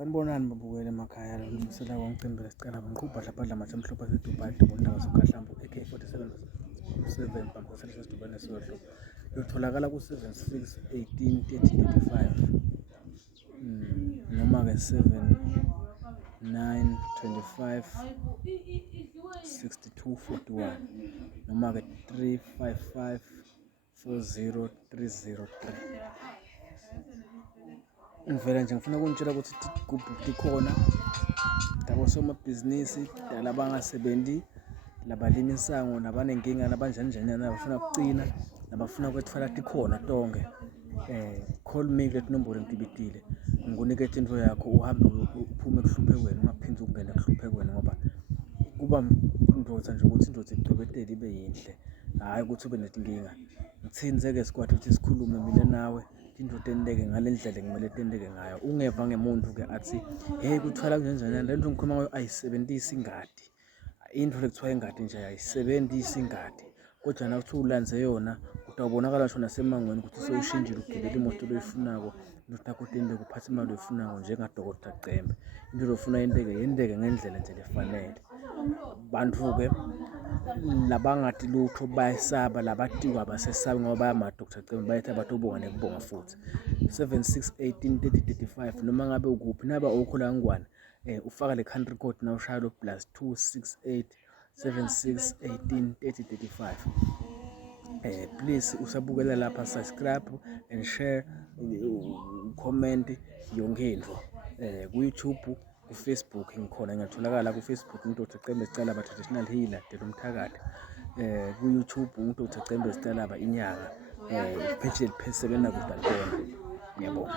Sanibonani babukeli emakhaya lo mfisela kwangicimbi lesicala ngiqhubha lapha masemhlophe seDubai ndibona wasukahlambo AK47 7 bambosela sesidubane sohlo yotholakala ku76 18 30 35 noma ke 7 9 25 62 41 noma ke 355 40 303. Ngivela nje ngifuna ukunitshela ukuthi Tigubhu likhona abosomabhizinisi labangasebenzi labalimi isango nabanenkinga nabanjanjanyana nabafuna ukucina nabafuna ukwetfala tikhona tonke. Call me kule nombolo ngitibitile ngikunikethe into yakho uhambe uphume ekuhluphekweni ungaphindi ukungena ekuhluphekweni ngoba kuba indodza nje ukuthi indodza igcwebetele ibe yinhle hayi ukuthi ube nezinkinga. Ngithinze-ke sikwathe ukuthi sikhulume mina nawe into tenteke ngale ndlela kumele tenteke ngayo ungeva ngemuntu-ke athi hey kuthwala kunjenjani le nto ngikhuluma ngayo ayisebenzisi ingadi into lekuthiwa ingadi nje ayisebenzisi ingadi kodwa na uthi ulanze yona utawubonakala ngisho nasemangweni ukuthi sewushintshile ugibela imoto loyifunako into yakho tenteke uphathe imali oyifunako njengadokotela Cembe into lofuna yenteke ngendlela nje lefanele. Bantu-ke labangati lutho bayesaba labatiwa abasesabi ngoba bayamaDr Cembe bayethi abatobonga nekubonga futhi 76 18 30 35 noma ngabe ukuphi naba okhola ngwane ufaka le country code na ushaya lo +268 76 18 30 35. Please usabukela lapha subscribe and share comment yonke into ku YouTube ku Facebook ngikhona ngiyatholakala ku Facebook uDr Cembe Sicalaba traditional healer Dela Umthakathi ku YouTube uDr Cembe Sicalaba inyanga page lisebenza kudalibona ngiyabonga.